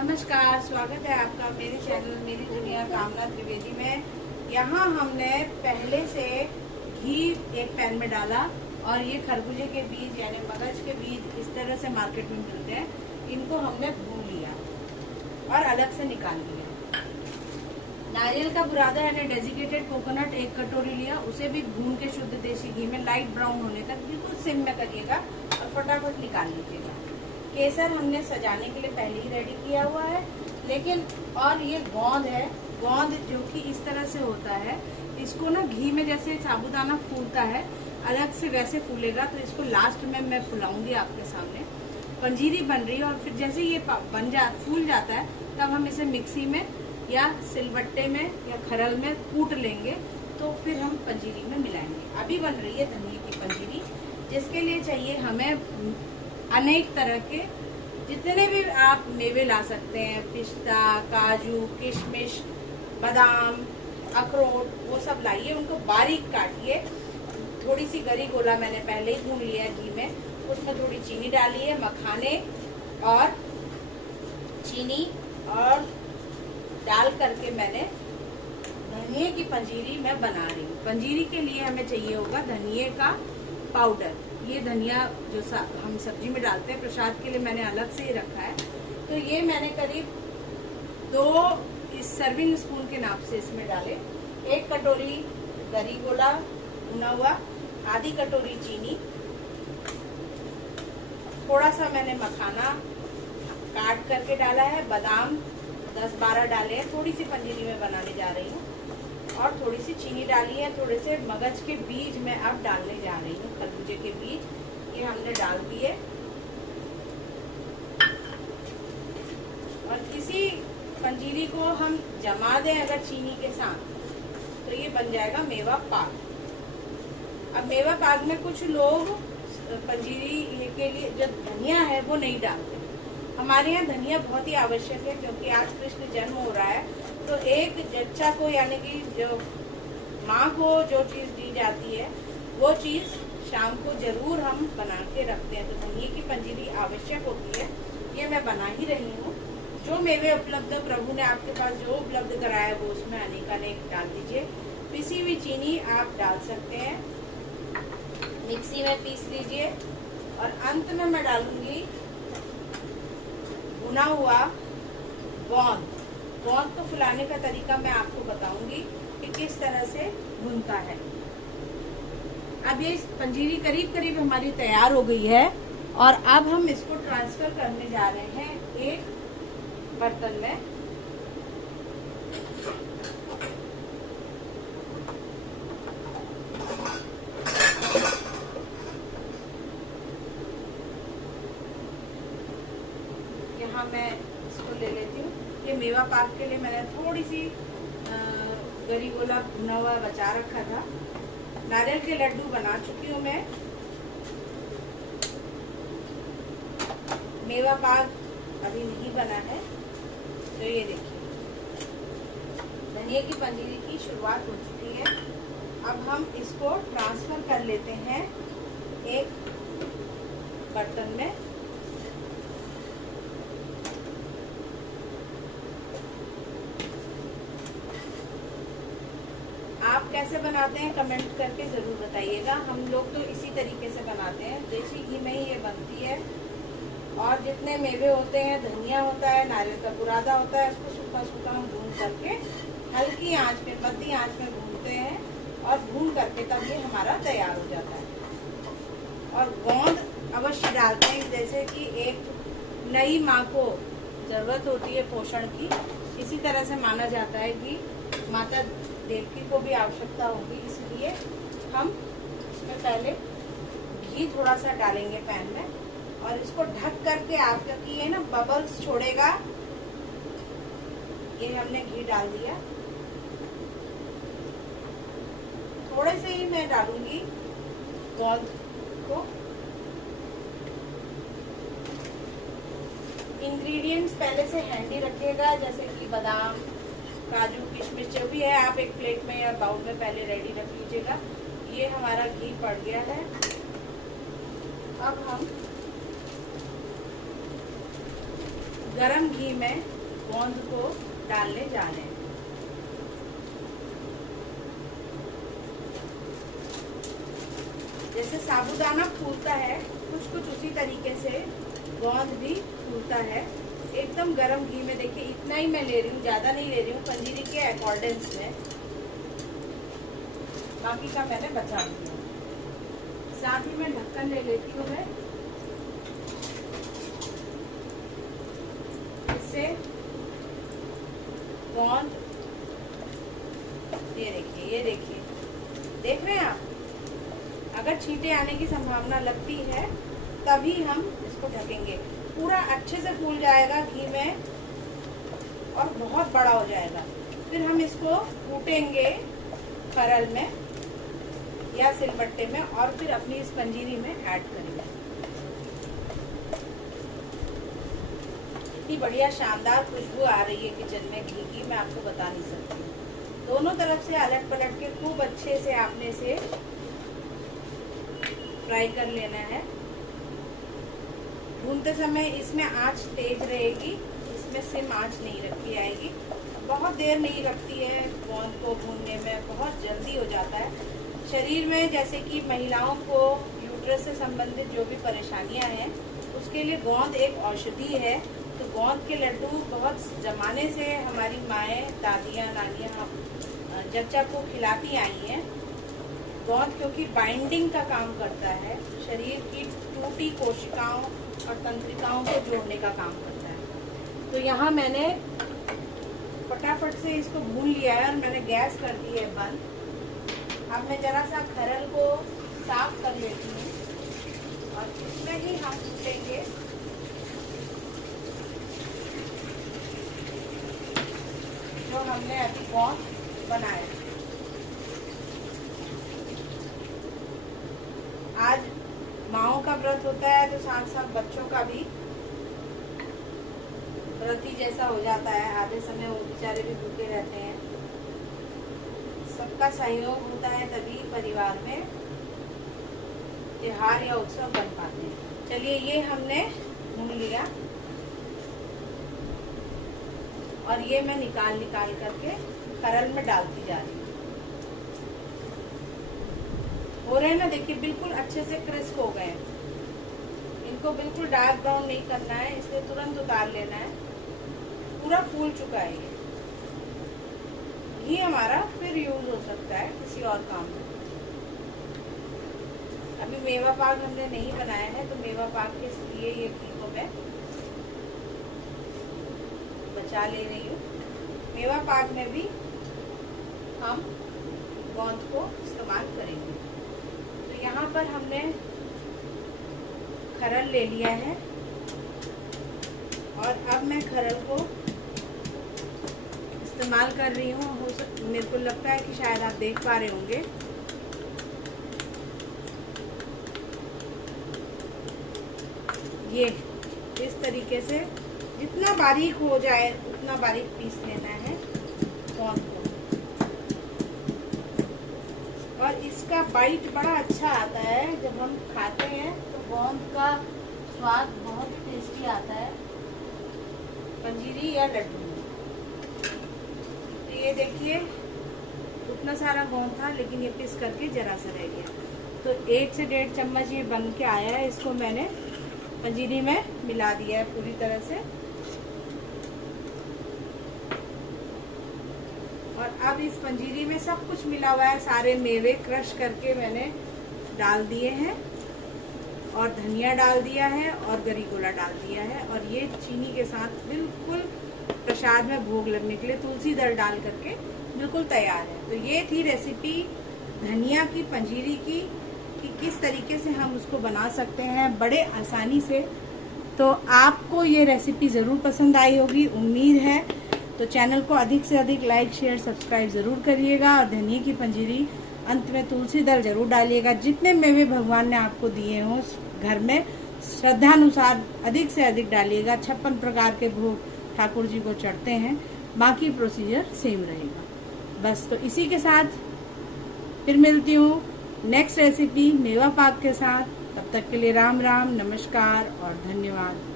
नमस्कार, स्वागत है आपका मेरे चैनल मेरी दुनिया कामना त्रिवेदी में। यहाँ हमने पहले से घी एक पैन में डाला और ये खरबूजे के बीज यानी मगज के बीज इस तरह से मार्केट में मिलते हैं, इनको हमने भून लिया और अलग से निकाल लिया। नारियल का बुरादा यानी डेजिकेटेड कोकोनट 1 कटोरी लिया, उसे भी भून के शुद्ध देसी घी में लाइट ब्राउन होने तक बिल्कुल सिम में करिएगा और फटाफट निकाल लीजिएगा। केसर हमने सजाने के लिए पहले ही रेडी किया हुआ है, लेकिन और ये गोंद है, गोंद जो कि इस तरह से होता है, इसको ना घी में जैसे साबूदाना फूलता है अलग से वैसे फूलेगा, तो इसको लास्ट में मैं फुलाऊंगी आपके सामने। पंजीरी बन रही है और फिर जैसे ये फूल जाता है तब हम इसे मिक्सी में या सिलबट्टे में या खरल में कूट लेंगे, तो फिर हम पंजीरी में मिलाएंगे। अभी बन रही है धनिये की पंजीरी, जिसके लिए चाहिए हमें अनेक तरह के जितने भी आप मेवे ला सकते हैं, पिस्ता, काजू, किशमिश, बादाम, अखरोट, वो सब लाइए, उनको बारीक काटिए। थोड़ी सी गरी गोला मैंने पहले ही भून लिया है घी में, उसमें थोड़ी चीनी डाली है, मखाने और चीनी और डाल करके मैंने धनिये की पंजीरी मैं बना रही हूँ। पंजीरी के लिए हमें चाहिए होगा धनिये का पाउडर। ये धनिया जो हम सब्जी में डालते हैं, प्रसाद के लिए मैंने अलग से ही रखा है। तो ये मैंने करीब 2 सर्विंग स्पून के नाप से इसमें डाले। 1 कटोरी गरी गोला भुना हुआ, आधी कटोरी चीनी, थोड़ा सा मैंने मखाना काट करके डाला है, बादाम 10-12 डाले हैं, थोड़ी सी पंजीरी में बनाने जा रही हूँ, और थोड़ी सी चीनी डाली है। थोड़े से मगज के बीज मैं अब डालने जा रही हूँ, खरबूजे के बीज ये हमने डाल दिए। और इसी पंजीरी को हम जमा दें अगर चीनी के साथ, तो ये बन जाएगा मेवा पाक। अब मेवा पाक में कुछ लोग पंजीरी के लिए जो धनिया है वो नहीं डालते। हमारे यहाँ धनिया बहुत ही आवश्यक है, क्योंकि आज कृष्ण जन्म हो रहा है, तो एक जच्चा को यानी कि जो माँ को जो चीज दी जाती है वो चीज शाम को जरूर हम बना के रखते हैं। तो धनिये की पंजीरी आवश्यक होती है, ये मैं बना ही रही हूँ। जो मेवे उपलब्ध प्रभु ने आपके पास जो उपलब्ध कराया है वो उसमें अनेक डाल दीजिए। पिसी हुई चीनी आप डाल सकते हैं, मिक्सी में पीस लीजिए। और अंत में मैं डालूंगी भुना हुआ गोंद। गोंद को फुलाने का तरीका मैं आपको बताऊंगी कि किस तरह से भुनता है। अब ये पंजीरी करीब करीब हमारी तैयार हो गई है, और अब हम इसको ट्रांसफर करने जा रहे हैं एक बर्तन में। यहाँ मैं इसको ले लेती हूँ। ये मेवा पाक के लिए मैंने थोड़ी सी गरी गोला भुना हुआ बचा रखा था। नारियल के लड्डू बना चुकी हूँ मैं। मेवा पाक अभी नहीं बना है, तो ये देखिए धनिये की पंजीरी की शुरुआत हो चुकी है। अब हम इसको ट्रांसफर कर लेते हैं एक बर्तन में। आप कैसे बनाते हैं कमेंट करके जरूर बताइएगा। हम लोग तो इसी तरीके से बनाते हैं, देसी घी में ही ये बनती है। और जितने मेवे होते हैं, धनिया होता है, नारियल का बुरादा होता है, उसको सूखा सूखा हम भून करके हल्की आंच पे, मध्य आंच में भूनते हैं, और भून करके तब ये हमारा तैयार हो जाता है। और गोंद अवश्य डालते हैं, जैसे कि एक नई माँ को जरूरत होती है पोषण की, इसी तरह से माना जाता है कि माता देवकी को भी आवश्यकता होगी, इसलिए हम इसमें पहले घी थोड़ा सा डालेंगे पैन में, और इसको ढक करके आप, क्योंकि ये ना बबल्स छोड़ेगा, ये हमने घी डाल दिया। थोड़े से ही मैं डालूंगी गोंद को। इंग्रेडिएंट्स पहले से हैंडी रखिएगा, जैसे कि बादाम, काजू, किशमिश जो भी है आप एक प्लेट में या बाउल में पहले रेडी रख लीजिएगा। ये हमारा घी पड़ गया है। अब हम गरम घी में गोंद को डालने जा रहे हैं। जैसे साबूदाना फूलता है कुछ कुछ उसी तरीके से गोंद भी फूलता है। एकदम गरम घी में, देखिए इतना ही मैं ले रही हूँ, ज्यादा नहीं ले रही हूँ, पंजीरी के अकॉर्डेंस में, बाकी का मैंने बचा दिया। साथ ही मैं ढक्कन ले लेती हूँ मैं, इससे गोंद, ये देखिए देख रहे हैं आप, अगर छींटे आने की संभावना लगती है तभी हम इसको ढकेंगे। पूरा अच्छे से फूल जाएगा घी में और बहुत बड़ा हो जाएगा। फिर हम इसको कूटेंगे खरल में या सिलबट्टे में और फिर अपनी इस पंजीरी में ऐड करेंगे। इतनी बढ़िया शानदार खुशबू आ रही है किचन में घी की, मैं आपको बता नहीं सकती। दोनों तरफ से अलट पलट के खूब अच्छे से आपने इसे फ्राई कर लेना है। भूनते समय इसमें आंच तेज रहेगी, इसमें सिम आंच नहीं रखी आएगी। बहुत देर नहीं लगती है गोंद को भूनने में, बहुत जल्दी हो जाता है। शरीर में जैसे कि महिलाओं को यूट्रस से संबंधित जो भी परेशानियां हैं उसके लिए गोंद एक औषधि है। तो गोंद के लड्डू बहुत जमाने से हमारी माएँ, दादियाँ, नानियाँ जब वो खिलाती आई हैं। गोंद क्योंकि बाइंडिंग का काम करता है, शरीर की टूटी कोशिकाओं और तंत्रिकाओं को जोड़ने का काम करता है। तो यहाँ मैंने फटाफट से इसको भून लिया है और मैंने गैस कर दी है बंद। अब मैं जरा सा खरल को साफ कर लेती हूँ और इसमें ही हम कूटेंगे जो हमने अभी गोंद बनाया। आज माओं का व्रत होता है तो साथ साथ बच्चों का भी व्रती जैसा हो जाता है। आधे समय वो बेचारे भी भूखे रहते हैं। सबका सहयोग होता है तभी परिवार में त्योहार या उत्सव बन पाते हैं। चलिए ये हमने भून लिया और ये मैं निकाल करके खरल में डालती जा रही हूँ। हो रहे हैं ना, देखिए बिल्कुल अच्छे से क्रिस्प हो गए। इनको बिल्कुल डार्क ब्राउन नहीं करना है, इसलिए तुरंत उतार लेना है। पूरा फूल चुका है ये घी हमारा, फिर यूज हो सकता है किसी और काम में। अभी मेवा पाक हमने नहीं बनाया है तो मेवा पाक के लिए ये घी को मैं बचा ले रही हूँ। मेवा पाक में भी हम गोंद को इस्तेमाल करेंगे। तो यहाँ पर हमने खरल ले लिया है और अब मैं खरल को इस्तेमाल कर रही हूँ। मेरे को लगता है कि शायद आप देख पा रहे होंगे। ये इस तरीके से जितना बारीक हो जाए उतना बारीक पीस लेना है गोंद को। और इसका बाइट बड़ा अच्छा आता है, जब हम खाते हैं तो गोंद का स्वाद बहुत टेस्टी आता है पंजीरी या लड्डू में। तो ये देखिए उतना सारा गोंद था लेकिन ये पीस करके जरा सा रह गया। तो 1 से 1.5 चम्मच ये बन के आया है। इसको मैंने पंजीरी में मिला दिया है पूरी तरह से। और अब इस पंजीरी में सब कुछ मिला हुआ है, सारे मेवे क्रश करके मैंने डाल दिए हैं और धनिया डाल दिया है और गरी गोला डाल दिया है। और ये चीनी के साथ बिल्कुल प्रसाद में भोग लगने के लिए तुलसी दल डाल करके बिल्कुल तैयार है। तो ये थी रेसिपी धनिया की पंजीरी की, कि किस तरीके से हम उसको बना सकते हैं बड़े आसानी से। तो आपको ये रेसिपी ज़रूर पसंद आई होगी, उम्मीद है। तो चैनल को अधिक से अधिक लाइक, शेयर, सब्सक्राइब ज़रूर करिएगा। और धनिया की पंजीरी अंत में तुलसी दल जरूर डालिएगा। जितने मेवे भगवान ने आपको दिए हों घर में श्रद्धानुसार अधिक से अधिक डालिएगा। 56 प्रकार के भोग ठाकुर जी को चढ़ते हैं, बाकी प्रोसीजर सेम रहेगा। बस तो इसी के साथ फिर मिलती हूँ नेक्स्ट रेसिपी मेवा पाक के साथ। तब तक के लिए राम राम, नमस्कार और धन्यवाद।